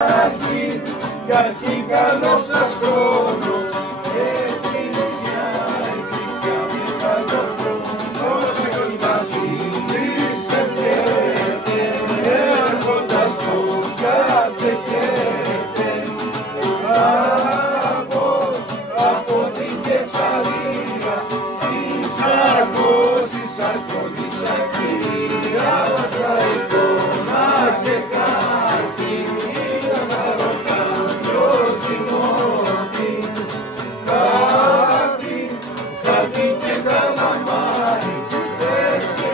Για αρχή καλό σας χρόνο, εκκλησιά, με καλό χρόνο, σε κοντάζει, βρίσκεται, έρχοντας το κατεχέτε. Από την Κεσαρία, της Αρκώσης, Αρκώδης Ακρία, τα εικόνα και κάτι, κάτι και καλαμάρι, δες και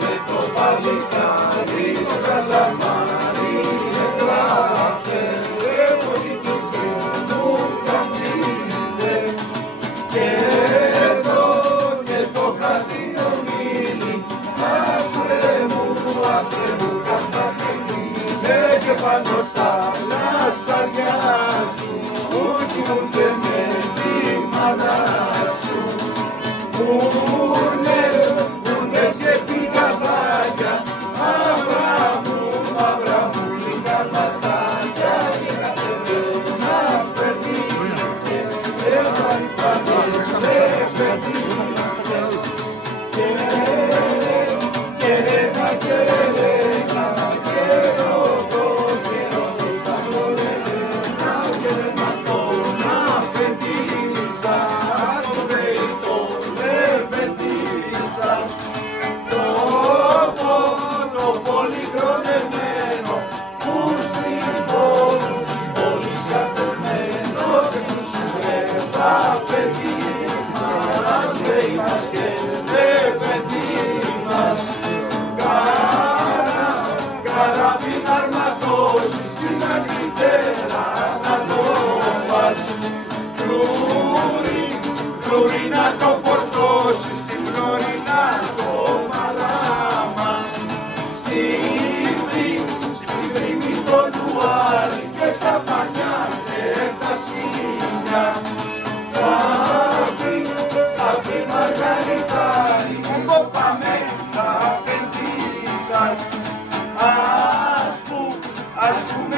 με το παλικάρι, το καλαμάρι εγγράφε, εγώ την μου καμπίνε, και το χαρτίνο μίλη, άστρε μου καμπίνε, και πάνω στα λασταριά σου, ούτε με τη μάνα σου, ούρνες και την καβάγια, μαύρα μου λίγα ματάκια, και κατεβαίνα περνήθηκε, έβαλε και ρέγα και ρέγα, και ρωτώ και ρωτώ, τα ρέγα και ρέγα, τον αφεντήσα, το ρεβεντήσα, το πολύ χρονεμένο, που στην πόλη κατεμένο, και τους βρέβα παιδί μας, λέει μας και παιδί μας, καράβιν αρματώσεις, στην αγγλιτέρα να το βάζει, φλουρί να το φορτώσεις, στην φλουρί να το μαλάμα, στην βρύμη το λουάρι και τα πανιά και τα σύνια, θα πει μαργαριτάρι, μου κοπάμε τα πεντήκα, ας πούμε